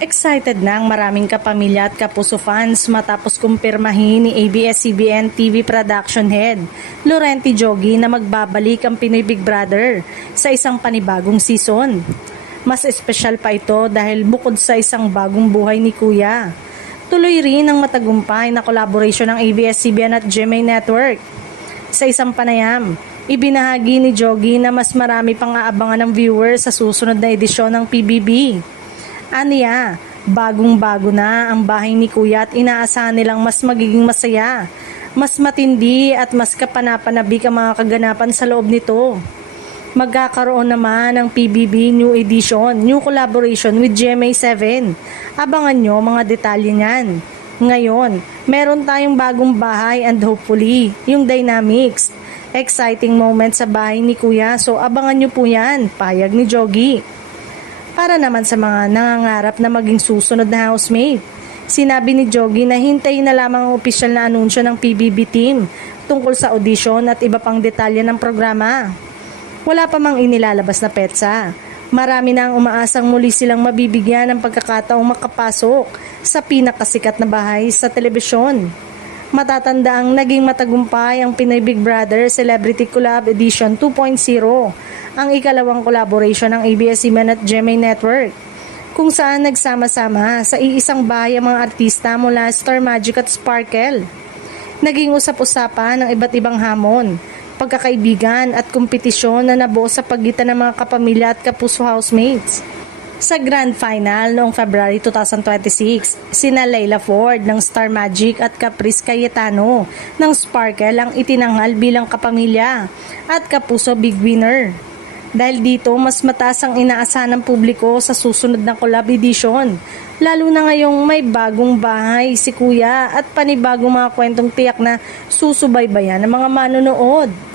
Excited na ang maraming kapamilya at kapuso fans matapos kumpirmahin ni ABS-CBN TV Production Head Laurenti Joggie na magbabalik ang Pinoy Big Brother sa isang panibagong season. Mas espesyal pa ito dahil bukod sa isang bagong buhay ni Kuya, tuloy rin ang matagumpay na collaboration ng ABS-CBN at GMA Network. Sa isang panayam, ibinahagi ni Joggie na mas marami pang aabangan ng viewers sa susunod na edisyon ng PBB. Aniya, bagong-bago na ang bahay ni Kuya at inaasahan nilang mas magiging masaya, mas matindi at mas kapanapanabik ang mga kaganapan sa loob nito. Magkakaroon naman ng PBB New Edition, new collaboration with GMA7. Abangan nyo mga detalye niyan. Ngayon, meron tayong bagong bahay and hopefully, yung dynamics. Exciting moment sa bahay ni Kuya, so abangan nyo po yan, payag ni Joggie. Para naman sa mga nangangarap na maging susunod na housemate, sinabi ni Joggie na hintayin na lamang ang opisyal na anunsyo ng PBB team tungkol sa audition at iba pang detalye ng programa. Wala pa mang inilalabas na petsa. Marami na ang umaasang muli silang mabibigyan ng pagkakataong makapasok sa pinakasikat na bahay sa telebisyon. Matatandaang naging matagumpay ang Pinoy Big Brother Celebrity Collab Edition 2.0, ang ikalawang collaboration ng ABS-CBN at GMA Network, kung saan nagsama-sama sa iisang bahay ang mga artista mula Star Magic at Sparkle. Naging usap-usapan ng iba't ibang hamon, pagkakaibigan at kompetisyon na nabuo sa pagitan ng mga kapamilya at kapuso housemates. Sa Grand Final noong February 2026, sina Layla Ford ng Star Magic at Caprice Cayetano ng Sparkle ang itinanghal bilang kapamilya at kapuso big winner. Dahil dito, mas mataas ang inaasahan ng publiko sa susunod na collab edition, lalo na ngayong may bagong bahay si Kuya at panibagong mga kwentong tiyak na susubaybayan ng mga manonood.